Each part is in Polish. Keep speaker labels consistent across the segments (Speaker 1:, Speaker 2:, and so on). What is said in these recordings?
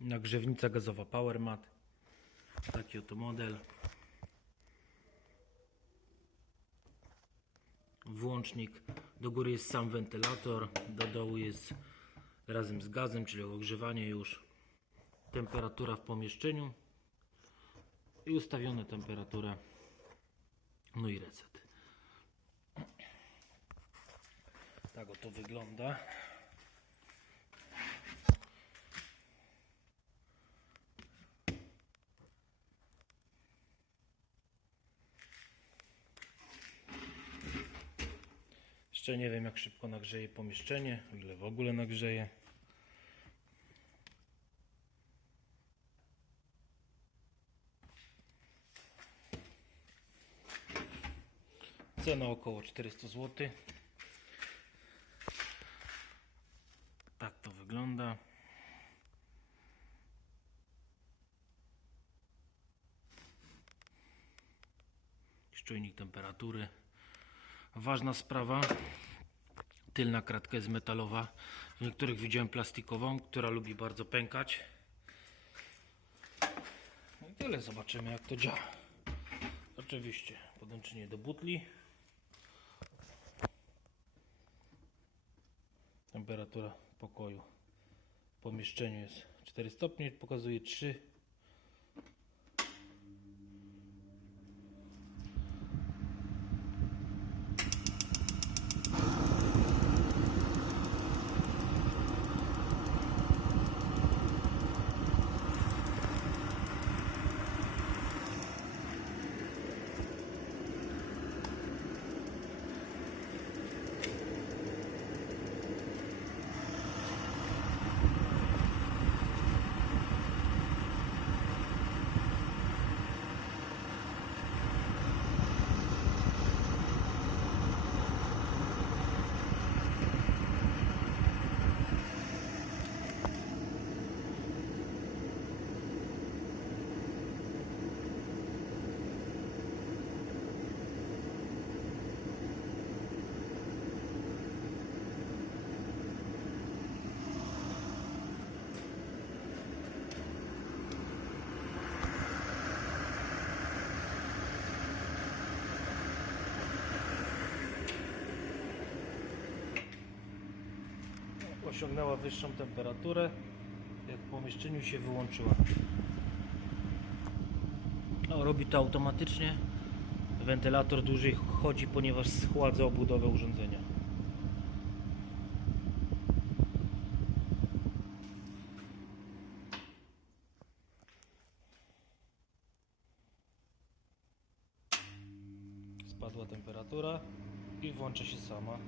Speaker 1: Nagrzewnica gazowa PowerMat. Taki oto model. Włącznik. Do góry jest sam wentylator. Do dołu jest razem z gazem, czyli ogrzewanie już. Temperatura w pomieszczeniu. I ustawione temperatura. No i reset. Tak oto wygląda. Jeszcze nie wiem jak szybko nagrzeje pomieszczenie, o ile w ogóle nagrzeje. Cena około 400 zł. Tak to wygląda. Czujnik temperatury. Ważna sprawa. Tylna kratka jest metalowa. W niektórych widziałem plastikową, która lubi bardzo pękać. No i tyle. Zobaczymy jak to działa. Oczywiście podłączenie do butli. Temperatura pokoju w pomieszczeniu jest 4 stopnie, pokazuje 3. osiągnęła wyższą temperaturę, jak w pomieszczeniu się wyłączyła. No, robi to automatycznie. Wentylator dłużej chodzi, ponieważ schładza obudowę urządzenia. Spadła temperatura i włącza się sama.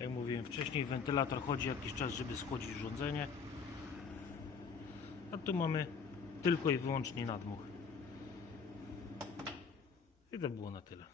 Speaker 1: Jak mówiłem wcześniej, wentylator chodzi jakiś czas, żeby schłodzić urządzenie. A tu mamy tylko i wyłącznie nadmuch. I to było na tyle.